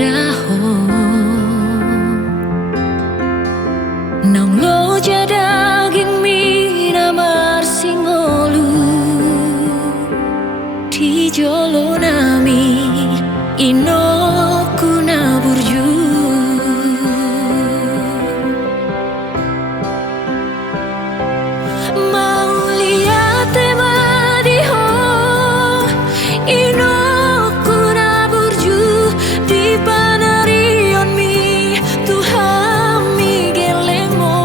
daho nang loja daging mina marsingolu di jolo nami ino kuna burju mau lihat madiho ino kuna burju di panarion mi Tuhan mi gelemo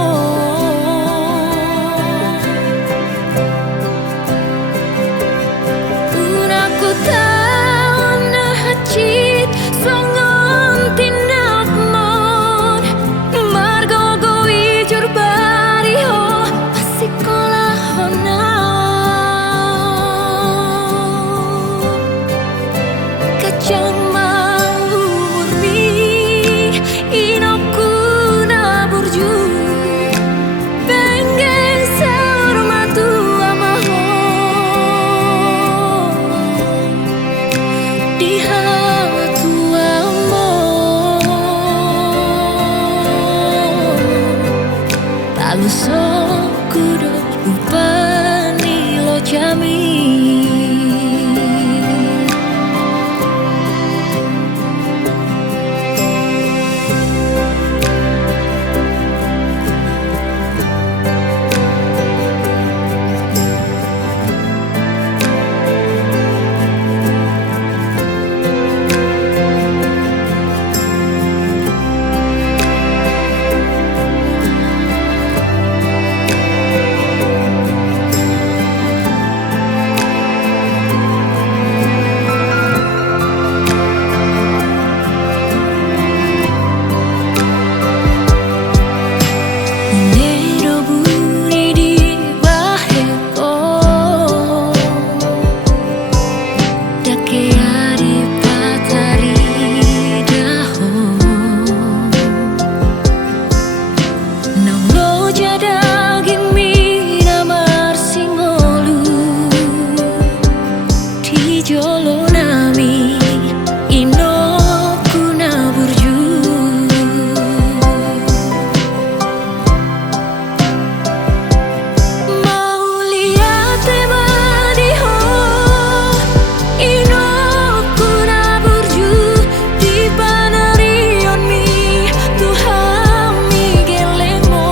unaku tanah hacit songon tindak mon margo go ijur bariho pasikolah hona kacang murmi inoku na burju pengen sarmatu amaho di hatu amo lalu sokudo upani lo jami jolo nami ino kuna burju mau lihat madiho ino kuna burju di panarion mi Tuhan mi gelemo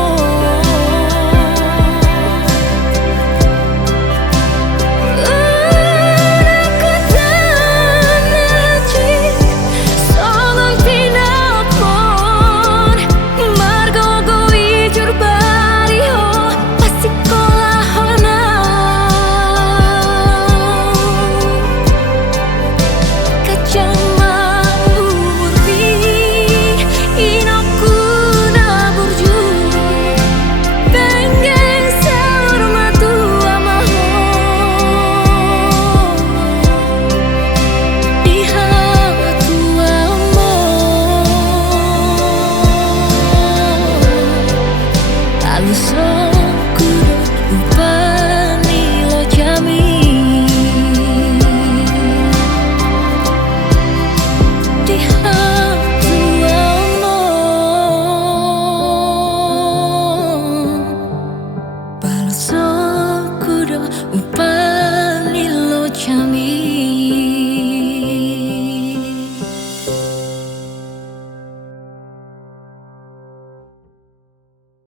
sokudo upani lo jami di hatu amo balu sokudo upani lo jami